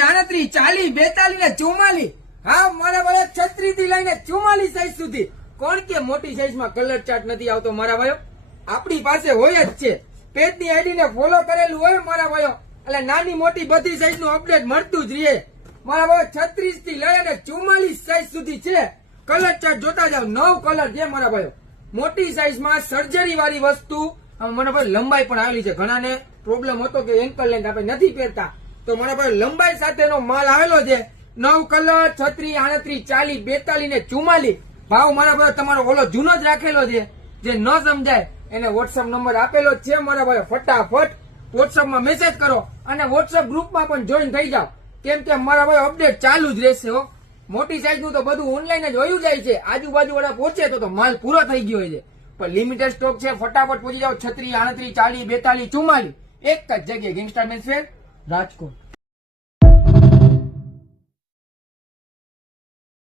38, 40, 42 ને 44. હા મારા ભાઈ 36 થી લઈને 44 સાઈઝ સુધી. કોણ કે મોટી સાઈઝમાં કલર ચાર્ટ નથી આવતો મારા ભાઈઓ? આપણી પાસે હોય જ છે. પેજની આઈડી ને ફોલો કરેલું હોય મારા ભાઈઓ, એટલે નાની મોટી બધી સાઈઝ નું અપડેટ મળતું જ રહે મારા ભાઈઓ. 36 થી લઈને 44 સાઈઝ સુધી છે. કલર ચાર્ટ જોતા જાવ, 9 કલર છે મારા ભાઈઓ. મોટી સાઈઝમાં સર્જરી વાળી વસ્તુ મને ભાઈ લંબાઈ પણ આવેલી છે. ઘણાને પ્રોબ્લેમ હતો કે એન્કલ લેન્થ આપણે નથી પહેરતા, તો મારા ભાઈ લંબાઈ સાથેનો માલ આવેલો છે. 9 કલર 36, 38, 40, 42 ને 44. ભાવ મારા ભાઈ તમારો ઓલો જૂનો જ રાખેલો છે. જે ન સમજાય એને વોટ્સઅપ નંબર આપેલો જ છે મારા ભાઈ. ફટાફટ વોટ્સઅપમાં મેસેજ કરો અને વોટ્સઅપ ગ્રુપમાં પણ જોઈન થઈ જાઓ, કેમ કે મારા ભાઈ અપડેટ ચાલુ જ રહેશે હો. મોટી સાઈઝ નું તો બધું ઓનલાઈન જ વયું જાય છે. આજુબાજુ વાળા પહોંચે તો માલ પૂરો થઈ ગયો હોય છે, પણ લિમિટેડ સ્ટોક છે. ફટાફટ પહોંચી જાઓ. 36, 38, 40, 42, 44 એક જ જગ્યાએ. ગેંગસ્ટર મેન્સ ફેર રાજકોટ.